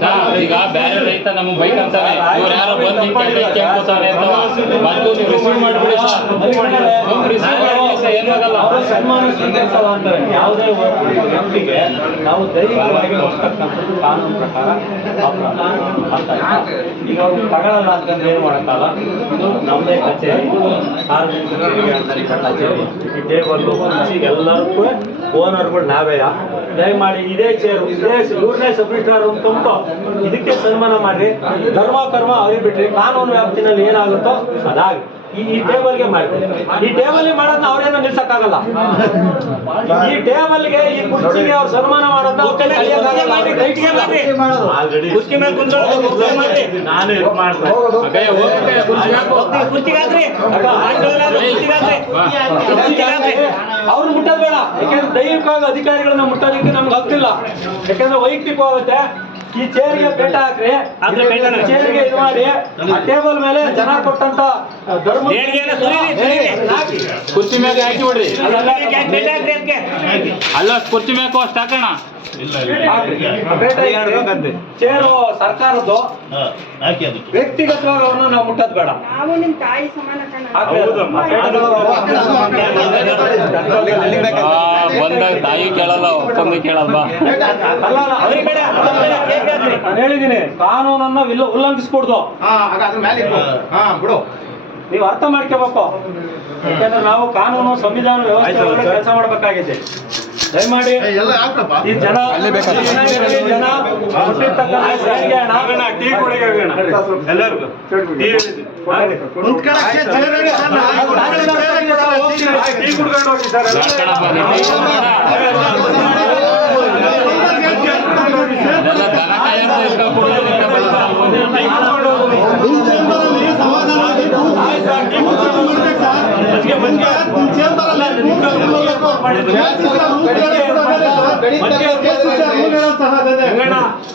Sir, ಈಗ ಬೇರೆ ರೈತ ನಮ್ಗೆ ಬೈಕ್ ಅಂತಾನೆ ಇವ್ರು ಯಾರೋ ಬಂದು ಕೇಳ್ಕೊತಾನೆ ಅಂತವ ಬಂದು ನೀವು ರಿಸೀವ್ ಮಾಡ್ಬಿಡಿ. ಸರ್ ಅವರ ಸನ್ಮಾನ ಸ್ವೀಕರಿಸಲ್ಲ ಅಂತಾರೆ. ಯಾವುದೇ ವ್ಯಕ್ತಿಗೆ ನಾವು ದೈಹಿಕವಾಗಿ ಹೊರತಕ್ಕಂಥದ್ದು ಕಾನೂನು ಪ್ರಕಾರ ಈಗ ಅವ್ರು ತಗೊಳಲ್ಲ ಅಂತಂದ್ರೆ ಏನು ಮಾಡೋಕ್ಕಲ್ಲ ಇದು ನಮ್ಮದೇ ಕಚೇರಿ. ಸಾರ್ವಜನಿಕ ತೆರಿಗೆ ಅಂತಾನೆ ಕಚೇರಿ. ಈ ಟೇಬಲ್ ಕುರ್ಚಿ ಎಲ್ಲರಿಗೂ ಓನರ್ಗಳು ನಾವೇ. ದಯಮಾಡಿ ಇದೇ ಚೇರು ಇದೇ ಇವ್ರನ್ನೇ ಸಬ್ಮಿಟರ್ ತುಂಬಿಟ್ಟು ಇದಕ್ಕೆ ಸನ್ಮಾನ ಮಾಡಿ ಧರ್ಮ, ಕರ್ಮ ಅವ್ರಿಗೆ ಬಿಟ್ರಿ ಕಾನೂನು ವ್ಯಾಪ್ತಿನಲ್ಲಿ ಏನಾಗುತ್ತೋ ಅದಾಗಿ ಈ ಟೇಬಲ್ಗೆ ಮಾಡ್ತೀವಿ ಈ ಟೇಬಲ್ ಮಾಡೋದನ್ನ ಅವ್ರೇನು ನಿಲ್ಸಕ್ಕಾಗಲ್ಲ. ಈ ಟೇಬಲ್ಗೆ ಈ ಕುರ್ಚಿಗೆ ಅವ್ರು ಸನ್ಮಾನ ಮಾಡೋದನ್ನ. ಕುರ್ಚಿ ಮೇಲೆ ಕುಂತ್ಕೊಳ್ಳೋದು. ನಾನು ಇದು ಕುರ್ಚಿಗಾದ್ರಿ ಅವ್ರು ಮುಟ್ಟೋದ್ ಬೇಡ. ಯಾಕಂದ್ರೆ ದೈಹಿಕವಾಗಿ ಅಧಿಕಾರಿಗಳನ್ನ ಮುಟ್ಟೋದಕ್ಕೆ ನಮ್ಗೆ ಹಕ್ಕಿಲ್ಲ. ಯಾಕಂದ್ರೆ ವೈಯಕ್ತಿಕವಾಗುತ್ತೆ. ಈ ಚೇರ್ಗೆ ಪೇಟ ಹಾಕ್ರಿ. ಚೇರ್ಗೆ ಇದು ಮಾಡಿ. ಆ ಟೇಬಲ್ ಮೇಲೆ ಜನ ಕೊಟ್ಟಂತ ಧರ್ಮ. ಕುರ್ಚಿ ಮೇಲೆ ಹಾಕಿ ಬಿಡ್ರಿ. ಅಲ್ಲ ಕುರ್ಚಿ ಮೇಲೆ ಅಷ್ಟು ಹಾಕೋಣ. ಚೇರು ಸರ್ಕಾರದ್ದು. ವ್ಯಕ್ತಿಗತವಾಗಿ ಅವ್ರನ್ನ ನಾವು ಮುಟ್ಟದ್ ಬೇಡ. ಬಂದಾಗ ತಾಯಿ ಕೇಳಲ್ಲ ಒಪ್ಪಂದು ಕೇಳಲ್ಲ ಅಲ್ಲ ಬೇಡ ಬೇಡ. ನಾನು ಹೇಳಿದ್ದೀನಿ ಕಾನೂನನ್ನ ವಿಲ್ಲ- ಉಲ್ಲಂಘಿಸ್ಕೊಡ್ದು ನೀವು ಅರ್ಥ ಮಾಡ್ಕೋಬೇಕು ಯಾಕಂದ್ರೆ ನಾವು ಕಾನೂನು ಸಂವಿಧಾನ ವ್ಯವಸ್ಥೆ ಕೆಲಸ ಮಾಡಬೇಕಾಗಿದೆ ದಯಮಾಡಿ ಈ ಜನ ಜನ ಎಲ್ಲರಿಗೂ ಟೀ ಕುಡ್ಕೊಂಡು ಹೋಗಿ ಸರ್ ಎಲ್ಲ. ಮಾಡ್ಕೊಳಪ್ಪ, ನೀವು ಟೀ ಅದೆಲ್ಲ ದನ ಕಾಯೋರ್ದು ಇಸ್ಕೊಂಡ್ ಕುಡಿಯೋದಕ್ಕೆ ಬರ್ತಾರೆ. ಟೀ ಕುಡ್ಕೊಂಡು ಹೋಗಿ. ಆಯ್ತು ಸರ್, ಟೀ ಕುಡ್ಕೊಂಡು ಹೋಗಿ. ಮಜ್ಜಿಗೆ, ಮಜ್ಜಿಗೆ. ಅಲ್ಲ, ನಿಮ್ಗೆ ಮಾಡಿದ್ದು. ಮಜ್ಜಿಗೆ, ಮಜ್ಜಿಗೆ. ರಂಗಣ್ಣ